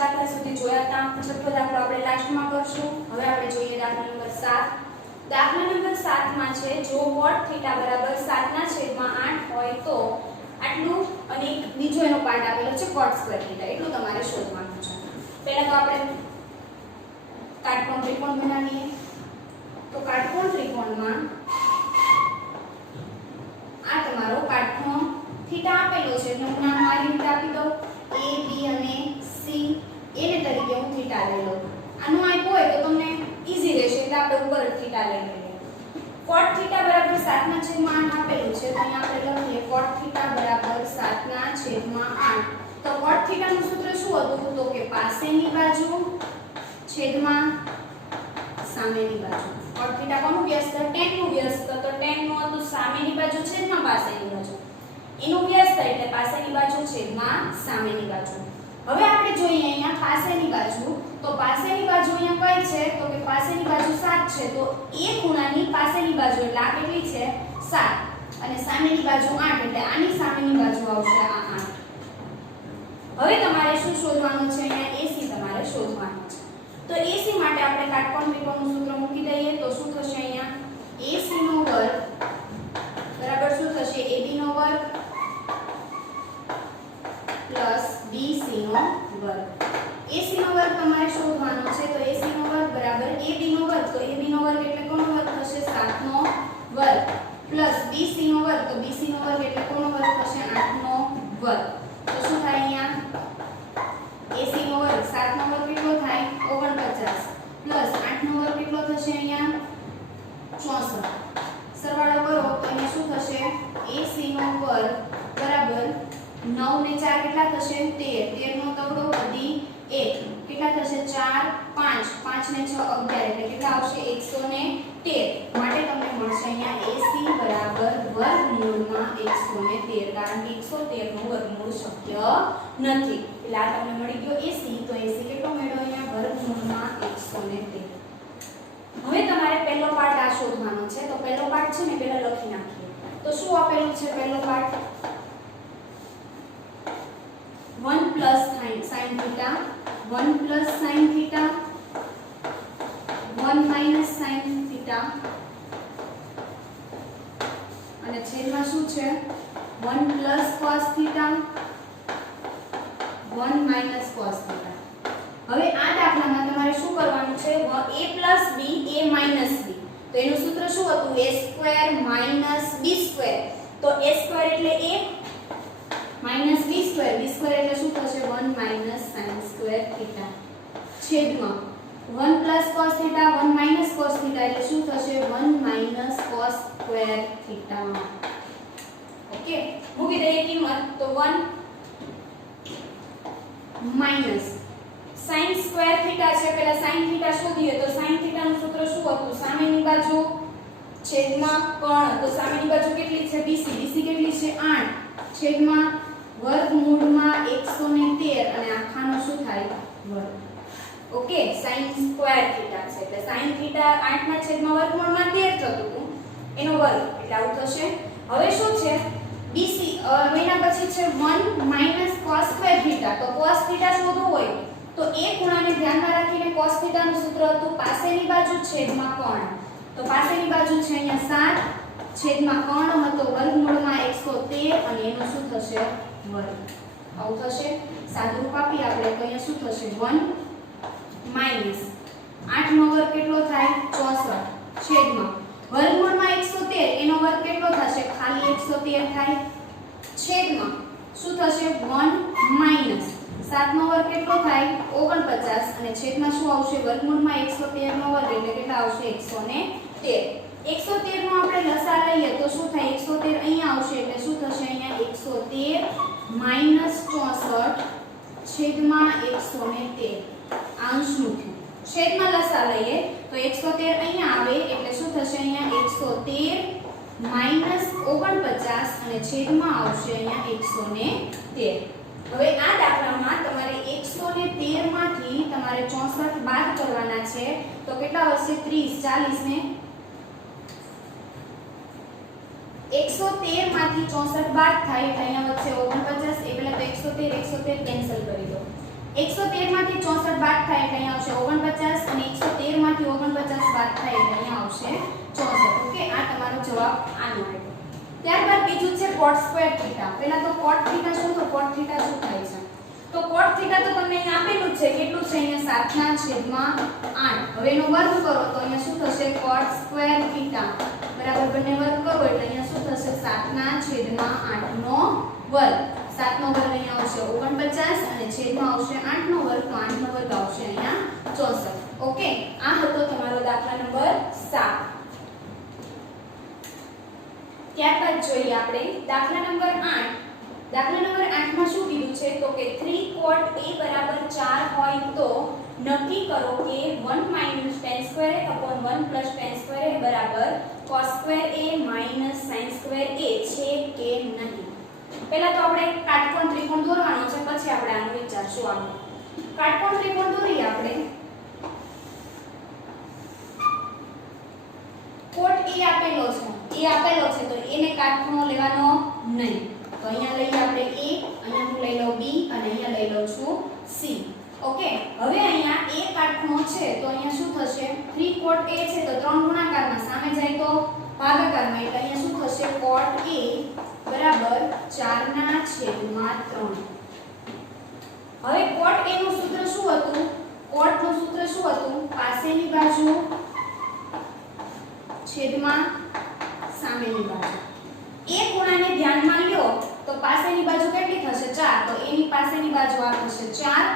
દાખલા સુધી જોયા હતા. છઠ્ઠો દાખલો આપણે લાસ્ટમાં કરશું. હવે આપણે જોઈએ દાખલા નંબર 7. દાખલા નંબર 7 માં છે જો cot θ બરાબર 7/8 હોય તો આટલું અને બીજો એનો પાર્ટ આપેલો છે cot સ્ક્વેર θ. એટલું તમારે શોધવાનું છે. પહેલા તો આપણે કાટકોણ ત્રિકોણ બનાવીએ. તો કાટકોણ ત્રિકોણમાં આ તમારો કાટકોણ θ આપેલો છે એટલે હું નામ આ રીતે આપી દઉં a b અને c. એને તરીકે હું θ લઈ લઉં. આનું આપ્યું હોય તો તમને ઈઝી રહેશે એટલે આપણે ઉપર θ લઈ લઈએ. cot θ બરાબર 7/8 આપેલું છે તો અહીંયા આપણે લખીએ cot θ બરાબર 7/8. તો cot θ નું સૂત્ર શું હતું? તો કે પાસેની બાજુ છેદમાં સામેની બાજુ. cot θ કોનું વ્યસ્ત? tan નું વ્યસ્ત. તો tan નું હતું સામેની બાજુ છેદમાં પાસેની બાજુ. એનું વ્યસ્ત એટલે પાસેની બાજુ છેદમાં સામેની બાજુ. હવે આપણે જોઈએ અહીંયા પાસેની બાજુ. તો પાસેની બાજુ અહીંયા કઈ છે? તો કે પાસેની બાજુ 7 છે. તો એ ખૂણાની પાસેની બાજુ એટલે આ કેટલી છે? 7 અને સામેની બાજુ 8 એટલે આની સામેની બાજુ આવશે આ 8. હવે તમારે શું શોધવાનું છે? અહીંયા AC તમારે શોધવાનું છે. તો AC માટે આપણે કાટકોણ ત્રિકોણનું સૂત્ર મૂકી દઈએ. તો શું થશે? અહીંયા AC નો વર્ગ બરાબર શું થશે? AB નો વર્ગ પ્લસ BC નો વર્ગ. AC નો વર્ગ તમારે શોધવાનો છે. તો AC નો વર્ગ બરાબર AB નો વર્ગ. તો AB નો વર્ગ એટલે કોનો વર્ગ થશે? 7 નો વર્ગ પ્લસ BC નો વર્ગ. તો BC નો વર્ગ એટલે કોનો વર્ગ થશે? 8 નો વર્ગ. તો શું થાય અહીંયા? AC નો વર્ગ 7 નો વર્ગ કેટલો થાય? 49 પ્લસ 8 નો વર્ગ કેટલો થશે? અહીંયા 64. સરવાળો કરો તો અહીંયા શું થશે? AC નો વર્ગ બરાબર 9 ને 4 કેટલા થશે? 13. 13 નો તગડો વધી 1 કેટલા થશે? 4 5 5 ને 6 11 એટલે કેટલા આવશે? 113. માટે તમને મળશે અહીંયા AC બરાબર વર્ગમૂળમાં 113 કારણ કે 113 નું વર્ગમૂળ શક્ય નથી. એટલે આ તમને મળી ગયો AC. તો AC કેટલો મળ્યો? અહીંયા વર્ગમૂળમાં 113. હવે તમારે પહેલો પાર્ટ આ શોધવાનો છે. તો પહેલો પાર્ટ છે ને પહેલા લખી નાખીએ. તો શું આપેલું છે પહેલો part? 1 plus sin theta 1 plus sin theta 1 minus sin theta અને છેદમાં શું છે? 1 plus cos theta 1 minus cos theta. હવે આ દાખલામાં તમારે શું કરવાનું છે? a plus b a minus b. તો એનું સૂત્ર શું હતું? a square minus b square. તો a square એટલે a minus b square. b square એટલે શું થશે? 1 minus sin square theta છેદમાં 1 plus cos theta 1 minus cos theta એટલે શું થશે? 1 minus cos square theta. Okay, મૂકી દઈએ કિંમત. તો 1 minus sin square theta છે. પહેલા sin theta શોધીએ. તો sin theta નું સૂત્ર શું હતું? સામેની બાજુ છેદમાં કર્ણ. તો સામેની બાજુ કેટલી છે? BC. BC કેટલી છે? 8 છેદમાં વર્ગમૂળમાં 113 અને આખાનો શું થાય? વર્ગ. ઓકે, sin square theta છે એટલે sin theta 8 ના છેદમાં વર્ગમૂળમાં 13 થતું હતું એનો વર્ગ એટલે આવું થશે. હવે શું છે? BC એના પછી છે 1 minus cos square theta. તો cos theta શોધવું હોય તો એ ખૂણાને ધ્યાનમાં રાખીને cos theta નું સૂત્ર હતું પાસેની બાજુ છેદમાં કર્ણ. તો પાસેની બાજુ છે અહીંયા 7 છેદમાં કર્ણ હતો વર્ગમૂળમાં 113 અને એનું શું થશે? વર્ગ. આવું થશે. સાદું રૂપ આપી આપણે તો અહીંયા શું થશે? 1 minus 8 નો વર્ગ કેટલો થાય? 64 છેદમાં વર્ગમૂળમાં 113 એનો વર્ગ કેટલો થશે? ખાલી 113 થાય છેદમાં શું થશે? 1 minus 7 નો વર્ગ કેટલો થાય? 49 અને છેદમાં શું આવશે? વર્ગમૂળમાં 113 નો વર્ગ એટલે કેટલા આવશે? 113. 113 નો આપણે લસા લઈએ તો શું થાય? 113 અહીંયા આવશે એટલે શું થશે? અહીંયા 113 minus 64 છેદમાં 113 અંશનું થયું. છેદમાં લસા લઈએ તો 113 અહીંયા આવે એટલે શું થશે? અહીંયા 113 minus 49 અને છેદમાં આવશે અહીંયા 113. હવે આ દાખલામાં તમારે 113 માંથી તમારે 64 બાદ કરવાના છે. તો કેટલા વધશે? 30 40 ને 113 માંથી 64 બાદ થાય એટલે અહીંયા વધશે 49. એટલે તો 113 113 કેન્સલ કરી દો. 113 માંથી 64 બાદ થાય એટલે અહીંયા આવશે 49 અને 113 માંથી 49 બાદ થાય એટલે અહીંયા આવશે 64. ઓકે, આ તમારો જવાબ આનો આવ્યો. ત્યારબાદ બીજું છે cot સ્ક્વેર થીટા. પહેલા તો cot થીટા શું, તો cot થીટા શું થાય છે? તો cot થીટા તો તમને અહીં આપેલું જ છે, કેટલું છે અહીંયા 7/8. હવે એનો વર્ગ કરો તો અહીંયા શું થશે, cot સ્ક્વેર થીટા બરાબર બંને વર્ગ કરો એટલે અહીંયા શું થશે 7/8 નો વર્ગ. 7 નો વર્ગ અહીંયા આવશે 49 અને છેદમાં આવશે 8 નો વર્ગ, તો 8 નો વર્ગ આવશે અહીંયા 64. ઓકે, આ હતો તમારો દાખલા નંબર 7. ત્યારબાદ જોઈએ આપણે દાખલા નંબર 8. દાખલા નંબર 8 માં શું કીધું છે, તો કે 3 cot a બરાબર 4 હોય તો નક્કી કરો કે 1 - tan square a upon 1 plus tan square a બરાબર cos square a minus sin square a છે કે નહીં. પહેલા તો આપણે કાટકોણ ત્રિકોણ દોરવાનો છે, પછી આપણે આનો વિચારશું. આપણે કાટકોણ ત્રિકોણ દોરીએ. આપણે cot a આપેલો છે તો a ને કાટખૂણો લેવાનો નહીં. તો અહીંયા લઈએ આપણે a, અહીંયા હું લઈ લઉં b અને અહીંયા લઈ લઉં છું c. ઓકે, હવે અહીંયા a કાટખૂણો છે તો અહીંયા શું થશે, 3 cot a છે તો 3 ગુણાકારમાં સામે જાય તો ભાગાકારમાં, એટલે અહીંયા શું થશે cot a બરાબર 4/3. હવે cot a નું સૂત્ર શું હતું, cot નું સૂત્ર શું હતું, પાસેની બાજુ છેદમાં સામેની બાજુ. એ ખૂણાને ધ્યાનમાં લ્યો તો પાસેની બાજુ કેટલી થશે 4, તો એની પાસેની બાજુ આ થશે 4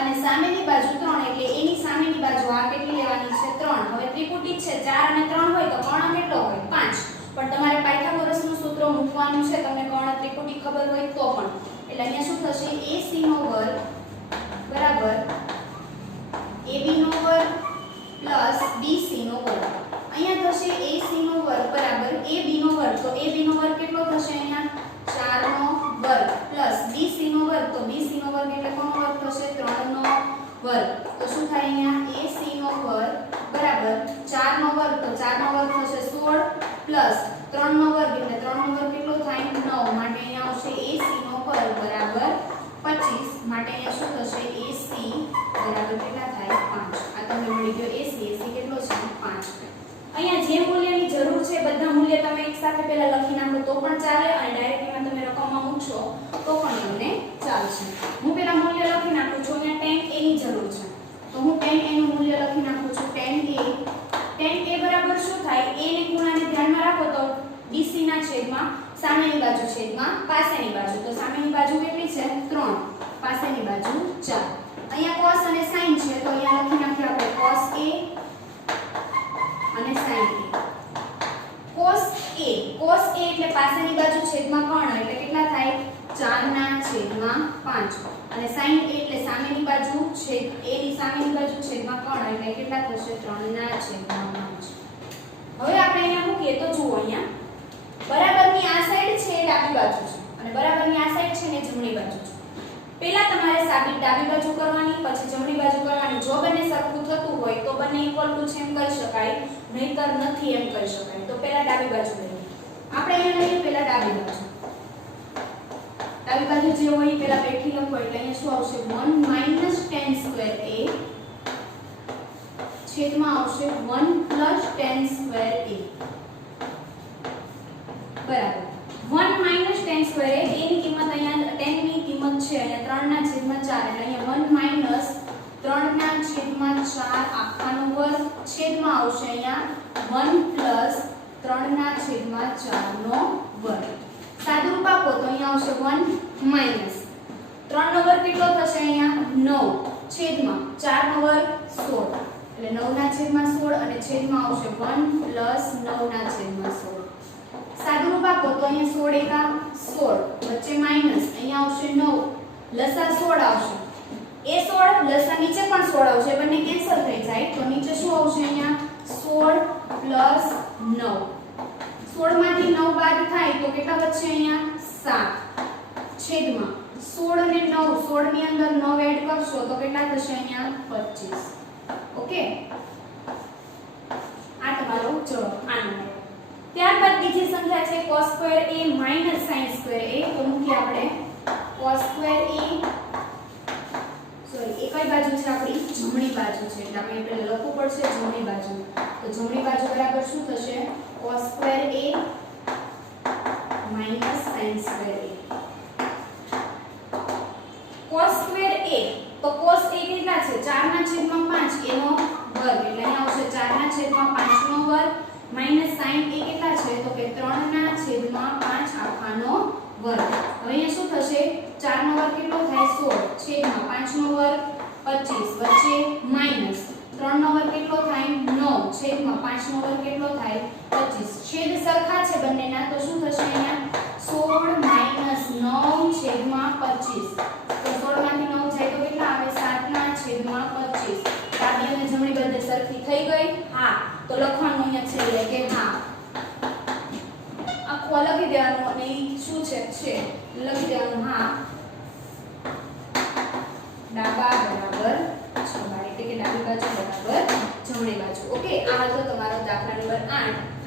અને સામેની બાજુ 3, એટલે એની સામેની બાજુ આ કેટલી લેવાની છે 3. હવે ત્રિપુટી છે 4 અને 3 હોય તો કર્ણ કેટલો હોય 5, પણ તમારે પાયથાગોરસનું સૂત્ર મૂકવાનું છે, તમને કર્ણ ત્રિપુટી ખબર હોય તો પણ. એટલે અહીંયા શું થશે ac નો વર્ગ બરાબર ab નો વર્ગ પ્લસ bc નો વર્ગ. અહીંયા થશે ac નો વર્ગ બરાબર ab નો વર્ગ, તો ab નો વર્ગ કેટલો થશે અહીંયા 4 નો વર્ગ પ્લસ bc નો વર્ગ, તો bc નો વર્ગ એટલે કોનો વર્ગ થશે 3 નો વર્ગ. તો શું થાય અહીંયા ac નો વર્ગ બરાબર 4 નો વર્ગ, તો 4 નો વર્ગ થશે 16 પ્લસ 3 નો વર્ગ એટલે 3 નો વર્ગ કેટલો થાય 9, માટે અહીંયા આવશે ac નો વર્ગ બરાબર 25, માટે અહીંયા શું થશે ac બરાબર કેટલા થાય 5. આ તમને મળી ગયો ac કેટલો છે 5. અહીંયા જે મૂલ્યની જરૂર છે બધા મૂલ્ય તમે એકસાથે પહેલા લખી નાખો તો પણ ચાલે અને ડાયરેક્ટ એમાં તમે રકમમાં મૂકશો તો પણ તમને ચાલશે. હું પહેલા મૂલ્ય લખી નાખું છું. અહીંયા tan a ની જરૂર છે તો હું tan a નું મૂલ્ય લખી નાખું છું. tan a બરાબર શું થાય, a ને ખૂણાને ધ્યાનમાં રાખો તો bc ના છેદમાં સામેની બાજુ છેદમાં પાસેની બાજુ, તો સામેની બાજુ કેટલી છે 3, પાસેની બાજુ 4. અહીંયા cos અને sin છે તો અહીંયા લખી નાખીએ આપણે cos a અને sin a. cos a એટલે પાસેની બાજુ છેદમાં કર્ણ એટલે કેટલા થાય 4/5 અને sin a એટલે સામેની બાજુ છેદ a ની સામેની બાજુ છેદમાં કર્ણ એટલે કેટલા થશે 3/5. હવે આપણે અહીંયા મૂકીએ તો જુઓ, અહીંયા બરાબરની આ સાઈડ છે એ ડાબી બાજુ છે અને બરાબરની આ સાઈડ છે ને જમણી બાજુ છે. પહેલા તમારે સાબિત ડાબી બાજુ કરવાની, પછી જમણી બાજુ કરવાની. જો બંને સરખું થતું હોય તો બંને ઇક્વલ ટુ છે એમ કહી શકાય, નહીતર નથી એમ કહી શકાય. તો પહેલા ડાબી બાજુ લઈએ. આપણે અહીંયા લઈએ પહેલા ડાબી બાજુ. ડાબી બાજુ જે હોય પહેલા બેઠી લખો એટલે અહીંયા શું આવશે 1 - tan square a છેદમાં આવશે 1 + tan square a બરાબર 1 - tan square a. a ની કિંમત અહીંયા tan ની કિંમત છે અહીંયા 3/4 એટલે અહીંયા 1 - 3/4 આખાનો વર્ગ છેદમાં આવશે અહીંયા 1 + 3/4 નો વર્ગ. સાદુરૂપ આપો તો અહીંયા આવશે 1 માઈનસ 3 નો વર્ગ કેટલો થશે અહીંયા 9 છેદમાં 4 નો વર્ગ 16 એટલે 9/16 અને છેદમાં આવશે 1 + 9/16. સાદુરૂપ આપો તો અહીંયા 16 એકા 16 વચ્ચે માઈનસ અહીંયા આવશે 9 લસા 16 આવશે. એ 16 લસા નીચે પણ 16 આવશે, બંને કેન્સલ થઈ જાય તો નીચે શું આવશે અહીંયા 16 + 9. 16 માંથી 9 બાદ થાય તો કેટલા વધશે અહીંયા 7 છેદમાં 16 અને 9, 16 ની અંદર 9 એડ કરશો તો કેટલા થશે અહીંયા 25. ઓકે, આ તમારો જવાબ આનો. ત્યારબાદ બીજી સંખ્યા છે cos square a - sin square a. તો મૂકીએ આપણે cos square a કઈ બાજુ છે આપણી જમણી બાજુ છે એટલે આપણે પહેલા લખવું પડશે જમણી બાજુ તો જમણી બાજુ બરાબર શું થશે cos square a minus sin square a cos square a તો cos a કેટલા છે 4 ના છેદમાં 5 એનો વર્ગ એટલે અહીં આવશે 4 ના છેદમાં 5 નો વર્ગ માઈનસ sin a કેટલા છે તો કે 3 ના છેદમાં 5 આખાનો વર્ગ હવે અહીંયા શું થશે 4 નો વર્ગ કેટલો થાય 16 છેદમાં 5 નો વર્ગ 25 વચ્ચે માઈનસ 3 નો વર્ગ કેટલો થાય 9 છેદમાં 5 નો વર્ગ કેટલો થાય 25 છેદ સરખા છે બંનેના તો શું થશે અહીંયા 16 માઈનસ 9 છેદમાં 25 તો 16 માંથી 9 જાય તો કેટલા આવે 7 ના છેદમાં 25 ડાબી અને જમણી બાજુ સરખી થઈ ગઈ હા તો લખવાનું અહીંયા છે એટલે કે હા આખું લખી દેવાનું અને શું છે લખી દેવાનું હા ડાબા બરાબર જમણા એટલે કે ડાબી બાજુ બરાબર જમણી બાજુ ઓકે આ હતો તમારો દાખલા નંબર 8